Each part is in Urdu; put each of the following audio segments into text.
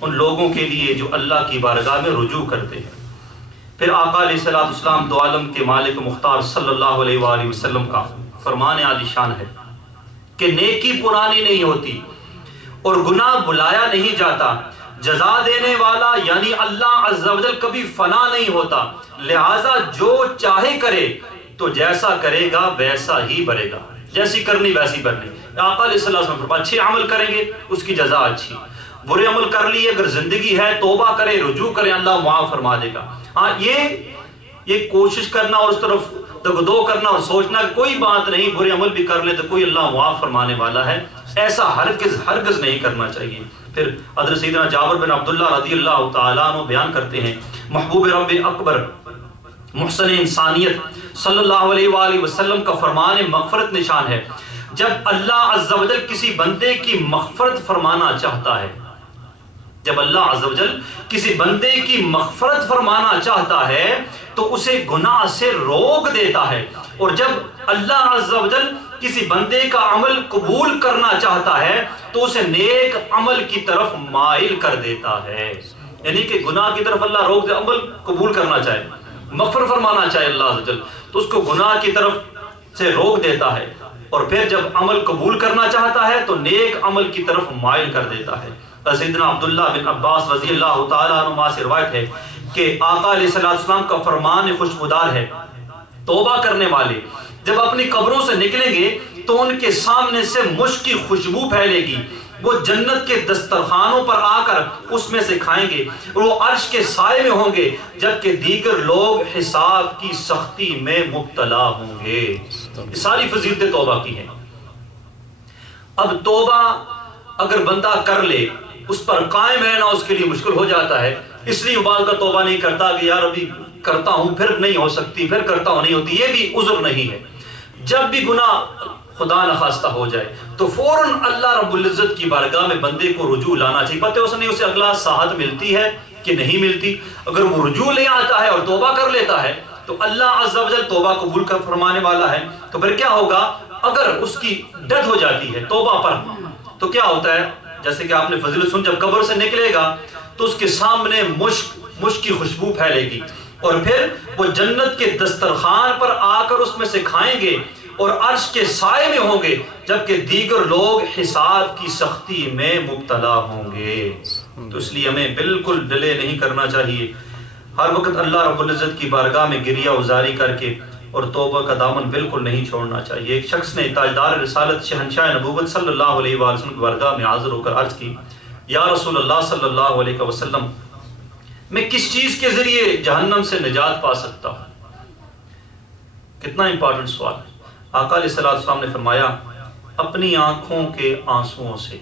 ان لوگوں کے لیے جو اللہ کی بارگاہ میں رجوع کرتے ہیں۔ پھر آقا علیہ السلام دو عالم کے مالک مختار صلی اللہ علیہ وآلہ وسلم کا فرمان عالی شان ہے کہ نیکی پرانی نہیں ہوتی اور گناہ بلایا نہیں جاتا، جزا دینے والا یعنی اللہ عز و جل کبھی فنا نہیں ہوتا، لہٰذا جو چاہے کرے تو جیسا کرے گا ویسا ہی بھرے گا، جیسی کرنی ویسی بھرنی۔ آقا علیہ السلام فرمایا اچھے عمل کریں گے اس کی جزا اچھی، برے عمل کر لیے اگر زندگی ہے توبہ کرے رجوع کرے اللہ معاف فرما دے گا۔ ہاں یہ کوشش کرنا اور اس طرف دگدو کرنا اور سوچنا کہ کوئی بات نہیں برے عمل بھی کر لے تو کوئی اللہ معاف فرمانے والا ہے، ایسا ہرگز نہیں کرنا چاہیے۔ پھر حضرت سیدنا جابر بن عبداللہ رضی اللہ تعالیٰ عنہ بیان کرتے ہیں محبوب رب اکبر محسن انسانیت صلی اللہ علیہ وآلہ وسلم کا فرمان مغفرت نشان ہے، جب اللہ عز و جل کسی بندے کی مغفرت فرمانا چاہتا ہے، جب اللہ عز و جل کسی بندے کی مغفرت فرمانا چاہتا ہے تو اسے گناہ سے روک دیتا ہے، اور جب اللہ عز و جل کسی بندے کا عمل قبول کرنا چاہتا ہے تو اسے نیک عمل کی طرف مائل کر دیتا ہے۔ یعنی کہ گناہ کی طرف اللہ روک دے، عمل قبول کرنا چاہے مغفرت فرمانا چاہے اللہ عز و جل تو اس کو گناہ کی طرف سے روک دیتا ہے، اور پھر جب عمل قبول کرنا چاہتا ہے تو نیک عمل کی طرف مائل کر دیتا ہے۔ سیدنا عبداللہ بن عباس رضی اللہ تعالیٰ عنہ سے روایت ہے کہ آقا علیہ السلام کا فرمان خوشبودار ہے، توبہ کرنے والے جب اپنی قبروں سے نکلیں گے تو ان کے سامنے سے مشک کی خوشبو پھیلے گی، وہ جنت کے دسترخوانوں پر آ کر اس میں سے کھائیں گے، اور وہ عرش کے سائے میں ہوں گے جبکہ دیگر لوگ حساب کی سختی میں مبتلا ہوں گے۔ یہ ساری فضیلتیں توبہ کی ہیں۔ اب توبہ اگر بندہ کر لے اس پر قائم رہنا اس کے لیے مشکل ہو جاتا ہے، اس لیے بعض کا توبہ نہیں کرتا کہ یار ابھی کرتا ہوں پھر نہیں ہو سکتی، پھر کرتا ہوں نہیں ہوتی، یہ بھی عذر نہیں ہے۔ جب بھی گناہ خدا نخواستہ ہو جائے تو فوراً اللہ رب العزت کی بارگاہ میں بندے کو رجوع لانا چاہیے، پتہ اس نہیں اسے اگلا ساعت ملتی ہے کہ نہیں ملتی۔ اگر وہ رجوع لے آتا ہے اور توبہ کر لیتا ہے تو اللہ عز و جل توبہ قبول کر فرمانے والا ہے۔ تو پھر کیا ہوگا اگر اس کی ڈیتھ ہو جاتی ہے توبہ پر تو کیا ہوتا ہے، جیسے کہ آپ نے فضیلت سن، جب قبر سے نکلے گا تو اس کے سامنے مشک کی خوشبو پھیلے گی، اور پھر وہ جنت کے دسترخوان پر آ کر اس میں سے کھائیں گے اور عرش کے سائے میں ہوں گے جبکہ دیگر لوگ حساب کی سختی میں مبتلا ہوں گے۔ تو اس لیے ہمیں بالکل ڈیلے نہیں کرنا چاہیے، ہر وقت اللہ رب العزت کی بارگاہ میں گریہ ازاری کر کے اور توبہ کا دامن بالکل نہیں چھوڑنا چاہیے۔ ایک شخص نے تاجدار رسالت شہنشاہ نبوت صلی اللہ علیہ وسلم کی بارگاہ میں حاضر ہو کر عرض کی، یا رسول اللہ صلی اللہ علیہ وسلم میں کس چیز کے ذریعے جہنم سے نجات پا سکتا ہوں؟ کتنا امپورٹنٹ سوال ہے۔ آقا علیہ السلام نے فرمایا اپنی آنکھوں کے آنسوؤں سے،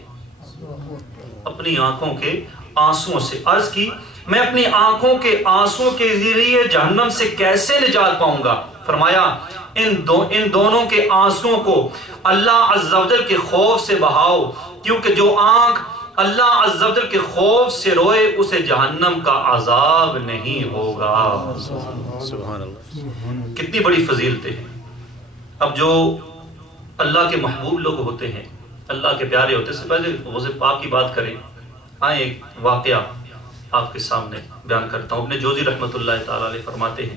اپنی آنکھوں کے آنسوؤں سے۔ عرض کی میں اپنی آنکھوں کے آنسوؤں کے ذریعے جہنم سے کیسے نجات پاؤں گا؟ فرمایا ان دونوں کے آنسوؤں کو اللہ عز و جل کے خوف سے بہاؤ، کیونکہ جو آنکھ اللہ عز و جل کے خوف سے روئے اسے جہنم کا عذاب نہیں ہوگا۔ سبحان اللہ، کتنی بڑی فضیلتیں ہیں۔ اب جو اللہ کے محبوب لوگ ہوتے ہیں، اللہ کے پیارے ہوتے ہیں، سے پہلے غوث پاک کی بات کریں، آئیں ایک واقعہ آپ کے سامنے بیان کرتا ہوں۔ ابن جوزی رحمۃ اللہ تعالیٰ علیہ فرماتے ہیں،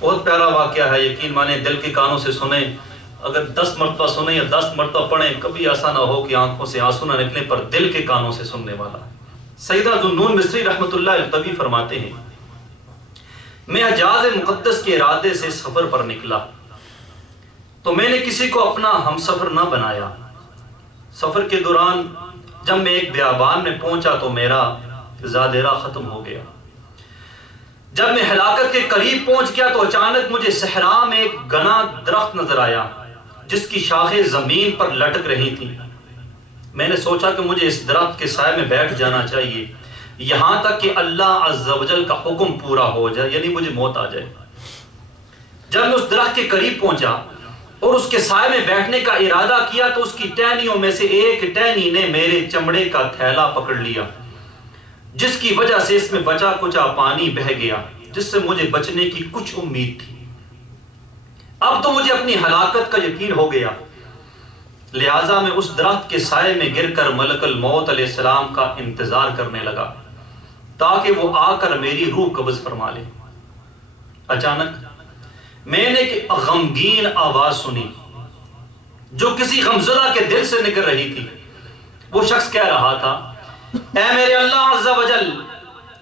بہت پیارا واقعہ ہے، یقین مانیں دل کے کانوں سے سنیں، اگر 10 مرتبہ سنیں یا 10 مرتبہ پڑھیں کبھی ایسا نہ ہو کہ آنکھوں سے آنسو نہ نکلیں، پر دل کے کانوں سے سننے والا۔ سیدہ ذوالنون مصری رحمۃ اللہ الطوی فرماتے ہیں، میں حجاز مقدس کے ارادے سے سفر پر نکلا تو میں نے کسی کو اپنا ہم سفر نہ بنایا۔ سفر کے دوران جب میں ایک بیابان میں پہنچا تو میرا زادیرہ ختم ہو گیا۔ جب میں ہلاکت کے قریب پہنچ گیا تو اچانک مجھے صحرا میں ایک گنا درخت نظر آیا جس کی شاخیں زمین پر لٹک رہی تھیں۔ میں نے سوچا کہ مجھے اس درخت کے سائے میں بیٹھ جانا چاہیے یہاں تک کہ اللہ عز و جل کا حکم پورا ہو جائے، یعنی مجھے موت آ جائے۔ جب میں اس درخت کے قریب پہنچا اور اس کے سائے میں بیٹھنے کا ارادہ کیا تو اس کی ٹہنیوں میں سے ایک ٹہنی نے میرے چمڑے کا تھیلا پکڑ لیا، جس کی وجہ سے اس میں بچا کچا پانی بہہ گیا، جس سے مجھے بچنے کی کچھ امید تھی۔ اب تو مجھے اپنی ہلاکت کا یقین ہو گیا۔ لہٰذا میں اس درخت کے سائے میں گر کر ملک الموت علیہ السلام کا انتظار کرنے لگا تاکہ وہ آ کر میری روح قبض فرما لے۔ اچانک میں نے ایک غمگین آواز سنی جو کسی غمزدہ کے دل سے نکل رہی تھی۔ وہ شخص کہہ رہا تھا، اے میرے اللہ عز و جل،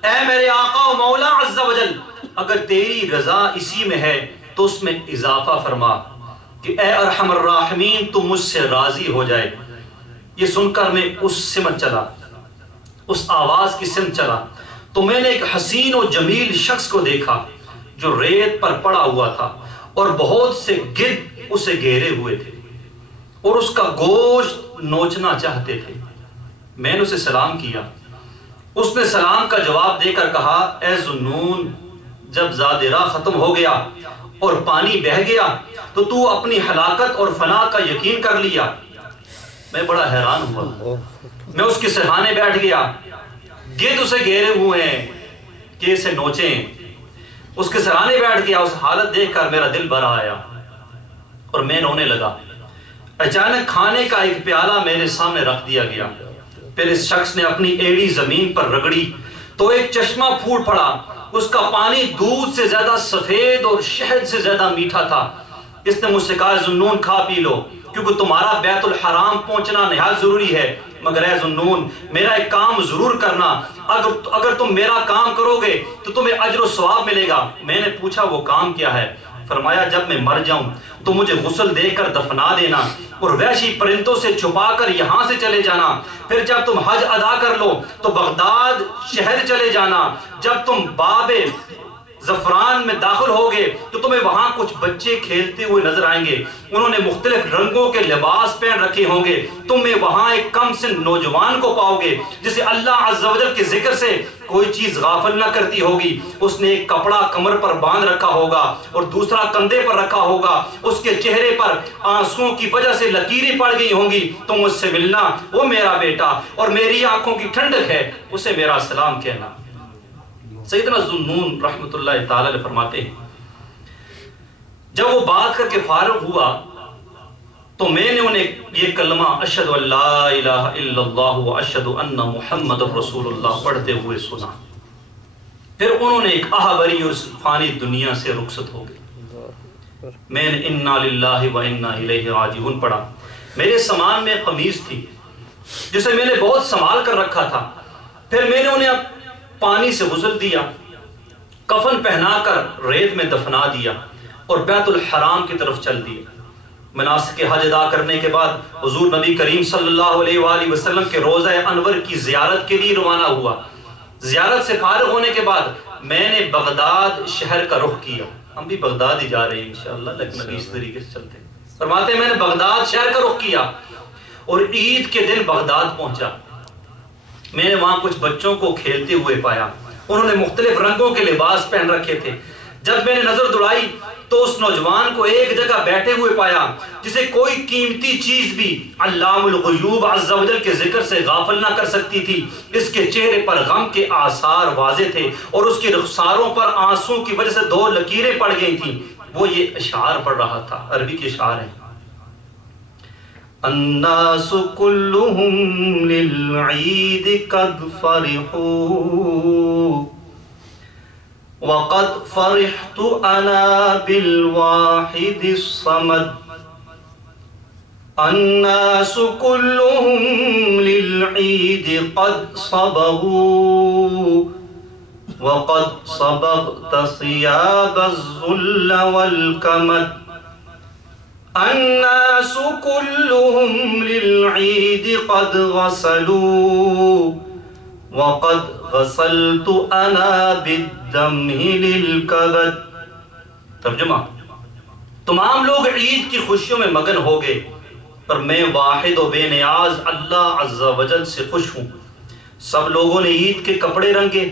اے میرے آقا و مولا عز و جل، اگر تیری رضا اسی میں ہے تو اس میں اضافہ فرما کہ اے ارحم الراحمین تو مجھ سے راضی ہو جائے۔ یہ سن کر میں اس سمت چلا، اس آواز کی سمت چلا تو میں نے ایک حسین و جمیل شخص کو دیکھا جو ریت پر پڑا ہوا تھا اور بہت سے گرد اسے گھیرے ہوئے تھے اور اس کا گوشت نوچنا چاہتے تھے۔ میں نے اسے سلام کیا، اس نے سلام کا جواب دے کر کہا، اے ذوالنون، جب زاد راہ ختم ہو گیا اور پانی بہہ گیا تو تو اپنی ہلاکت اور فنا کا یقین کر لیا۔ میں بڑا حیران ہوا، میں اس کے سرہانے بیٹھ گیا، گرد اسے گھیرے ہوئے ہیں کہ اسے نوچیں۔ اس کے سرانے بیٹھ گیا، اس حالت دیکھ کر میرا دل بھر آیا اور میں رونے لگا۔ اچانک کھانے کا ایک پیالہ میرے سامنے رکھ دیا گیا، پھر اس شخص نے اپنی ایڑی زمین پر رگڑی تو ایک چشمہ پھوٹ پڑا، اس کا پانی دودھ سے زیادہ سفید اور شہد سے زیادہ میٹھا تھا۔ اس نے مجھ سے کہا، ذوالنون کھا پی لو کیونکہ تمہارا بیت الحرام پہنچنا نہایت ضروری ہے، مگر اے ذوالنون میرا ایک کام ضرور کرنا، اگر تم میرا کام کرو گے تو تمہیں اجر و ثواب ملے گا۔ میں نے پوچھا وہ کام کیا ہے؟ فرمایا جب میں مر جاؤں تو مجھے غسل دے کر دفنا دینا اور وحشی پرندوں سے چھپا کر یہاں سے چلے جانا، پھر جب تم حج ادا کر لو تو بغداد شہر چلے جانا، جب تم باب زفران میں داخل ہوگے تو تمہیں وہاں کچھ بچے کھیلتے ہوئے نظر آئیں گے، انہوں نے مختلف رنگوں کے لباس پہن رکھے ہوں گے، تم میں وہاں ایک کم سن نوجوان کو پاؤ گے جسے اللہ عز و جل کے ذکر سے کوئی چیز غافل نہ کرتی ہوگی، اس نے ایک کپڑا کمر پر باندھ رکھا ہوگا اور دوسرا کندھے پر رکھا ہوگا، اس کے چہرے پر آنسوؤں کی وجہ سے لکیریں پڑ گئی ہوں گی، تم مجھ سے ملنا، وہ میرا بیٹا اور میری آنکھوں کی ٹھنڈک ہے، اسے میرا سلام کہنا۔ سیدنا ذوالنون رحمت اللہ تعالی علیہ فرماتے ہیں جب وہ بات کر کے فارغ ہوا تو میں نے انہیں یہ کلمہ اشہد ان لا الہ الا اللہ و اشہد ان محمد رسول اللہ پڑھتے ہوئے سنا، پھر انہوں نے ایک آہ بھری اور فانی دنیا سے رخصت ہو گئے۔ میں نے انا للہ و انا الیہ راجعون پڑھا، میرے سامان میں قمیض تھی جسے میں نے بہت سنبھال کر رکھا تھا، پھر میں نے انہیں پانی سے غسل دیا، کفن پہنا کر ریت میں دفنا دیا اور بیت الحرام کی طرف چل دیا۔ مناسک حج ادا کرنے کے بعد حضور نبی کریم صلی اللہ علیہ وآلہ وسلم کے روضہ انور کی زیارت کے لیے روانہ ہوا۔ زیارت سے فارغ ہونے کے بعد میں نے بغداد شہر کا رخ کیا، ہم بھی بغداد ہی جا رہے ہیں انشاءاللہ، لیکن ابھی اس طریقے سے چلتے ہیں۔ فرماتے ہیں میں نے بغداد شہر کا رخ کیا اور عید کے دن بغداد پہنچا، میں نے وہاں کچھ بچوں کو کھیلتے ہوئے پایا، انہوں نے مختلف رنگوں کے لباس پہن رکھے تھے۔ جب میں نے نظر دوڑائی تو اس نوجوان کو ایک جگہ بیٹھے ہوئے پایا جسے کوئی قیمتی چیز بھی علام الغیوب عز و جل کے ذکر سے غافل نہ کر سکتی تھی۔ اس کے چہرے پر غم کے آثار واضح تھے اور اس کے رخساروں پر آنسوں کی وجہ سے 2 لکیریں پڑ گئی تھیں۔ وہ یہ اشعار پڑھ رہا تھا، عربی کے اشعار ہیں، الناس كلهم للعيد قد فرحوا وقد فرحت أنا بالواحد الصمد، الناس كلهم للعيد قد صبغوا وقد صبغت ثياب الذل والكمد، الناس كلهم للعيد قد غسلوا وقد غسلت أنا بالدمع للكبد۔ ترجمہ، تمام لوگ عید کی خوشیوں میں مگن ہو گئے پر میں واحد و بے نیاز اللہ عز و جل سے خوش ہوں۔ سب لوگوں نے عید کے کپڑے رنگے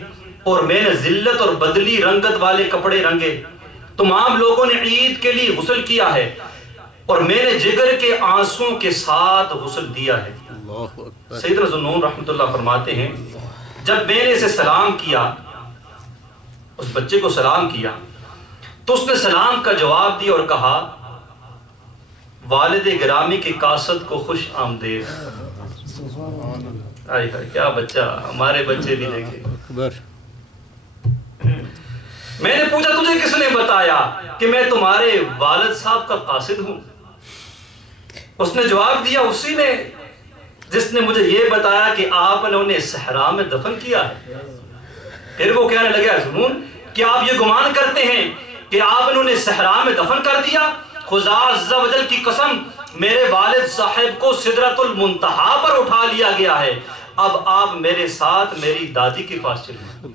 اور میں نے ذلت اور بدلی رنگت والے کپڑے رنگے۔ تمام لوگوں نے عید کے لیے غسل کیا ہے اور میں نے جگر کے آنسوں کے ساتھ غسل دیا ہے۔ سیدنا ذوالنون رحمت اللہ فرماتے ہیں جب میں نے اسے سلام کیا، اس بچے کو سلام کیا، تو اس نے سلام کا جواب دیا اور کہا والد گرامی کی کاسد کو خوش آمدید۔ آئے کیا بچہ، ہمارے بچے بھی دیکھے۔ میں نے پوچھا تجھے کس نے بتایا کہ میں تمہارے والد صاحب کا قاصد ہوں؟ اس نے جواب دیا اسی نے جس نے مجھے یہ بتایا کہ آپ نے انہیں صحرا میں دفن کیا ہے۔ پھر وہ کہنے لگا ذنون کیا آپ یہ گمان کرتے ہیں کہ آپ نے انہیں صحرا میں دفن کر دیا؟ خدا عز و جل کی قسم میرے والد صاحب کو سدرۃ المنتہا پر اٹھا لیا گیا ہے، اب آپ میرے ساتھ میری دادی کے پاس چلیں۔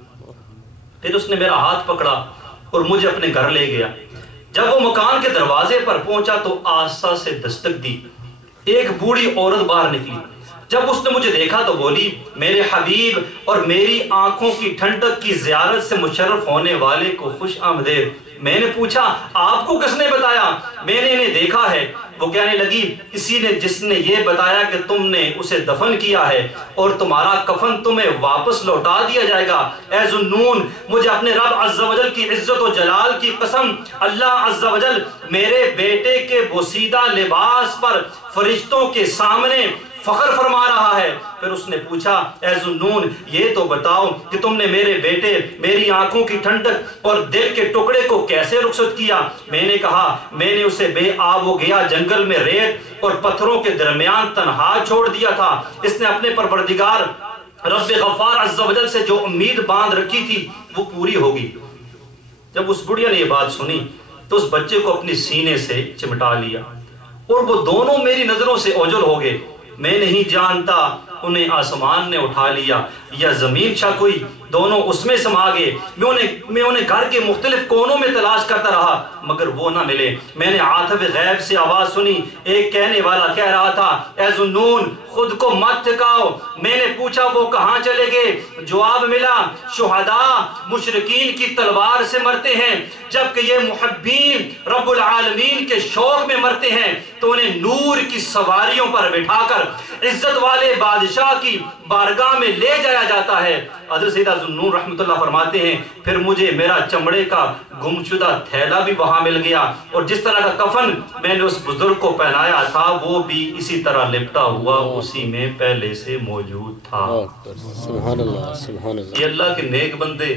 پھر اس نے میرا ہاتھ پکڑا اور مجھے اپنے گھر لے گیا۔ جب وہ مکان کے دروازے پر پہنچا تو آہستہ سے دستک دی، ایک بوڑھی عورت باہر نکلی۔ جب اس نے مجھے دیکھا تو بولی میرے حبیب اور میری آنکھوں کی ٹھنڈک کی زیارت سے مشرف ہونے والے کو خوش آمدید۔ میں نے پوچھا آپ کو کس نے بتایا؟ میں نے انہیں دیکھا ہے۔ وہ کہنے لگی اسی نے جس نے یہ بتایا کہ تم نے اسے دفن کیا ہے اور تمہارا کفن تمہیں واپس لوٹا دیا جائے گا۔ اے ذوالنون مجھے اپنے رب عز و جل کی عزت و جلال کی قسم، اللہ عز و جل میرے بیٹے کے بوسیدہ لباس پر فرشتوں کے سامنے فخر فرما رہا ہے۔ پھر اس نے پوچھا اے ذوالنون یہ تو بتاؤ کہ تم نے میرے بیٹے، میری آنکھوں کی ٹھنڈک اور دل کے ٹکڑے کو کیسے رخصت کیا؟ میں نے کہا میں نے اسے بے آب و گیا جنگل میں ریت اور پتھروں کے درمیان تنہا چھوڑ دیا تھا۔ اس نے اپنے پروردگار رب غفار عز و جل سے جو امید باندھ رکھی تھی وہ پوری ہوگی۔ جب اس بڑھیا نے یہ بات سنی تو اس بچے کو اپنی سینے سے چمٹا لیا اور وہ دونوں میری نظروں سے اوجھل ہو گئے۔ میں نہیں جانتا انہیں آسمان نے اٹھا لیا یا زمین چھا کوئی، دونوں اس میں سما گئے۔ میں انہیں گھر کے مختلف کونوں میں تلاش کرتا رہا مگر وہ نہ ملے۔ میں نے عاطف غیب سے آواز سنی، ایک کہنے والا کہہ رہا تھا اے ذوالنون خود کو مت تھکاؤ۔ میں نے پوچھا وہ کہاں چلے گئے؟ جواب ملا شہداء مشرکین کی تلوار سے مرتے ہیں، جبکہ یہ محبین رب العالمین کے شوق میں مرتے ہیں تو انہیں نور کی سواریوں پر بٹھا کر عزت والے بادشاہ کی بارگاہ میں لے جایا جاتا ہے۔ حضرت سیدہ ذوالنون رحمۃ اللہ فرماتے ہیں پھر مجھے میرا چمڑے کا گمشدہ تھیلا بھی وہاں مل گیا اور جس طرح کا کفن میں نے اس بزرگ کو پہنایا تھا وہ بھی اسی طرح لپٹا ہوا اسی میں پہلے سے موجود تھا۔ سبحان اللہ سبحان اللہ۔ یہ اللہ کے نیک بندے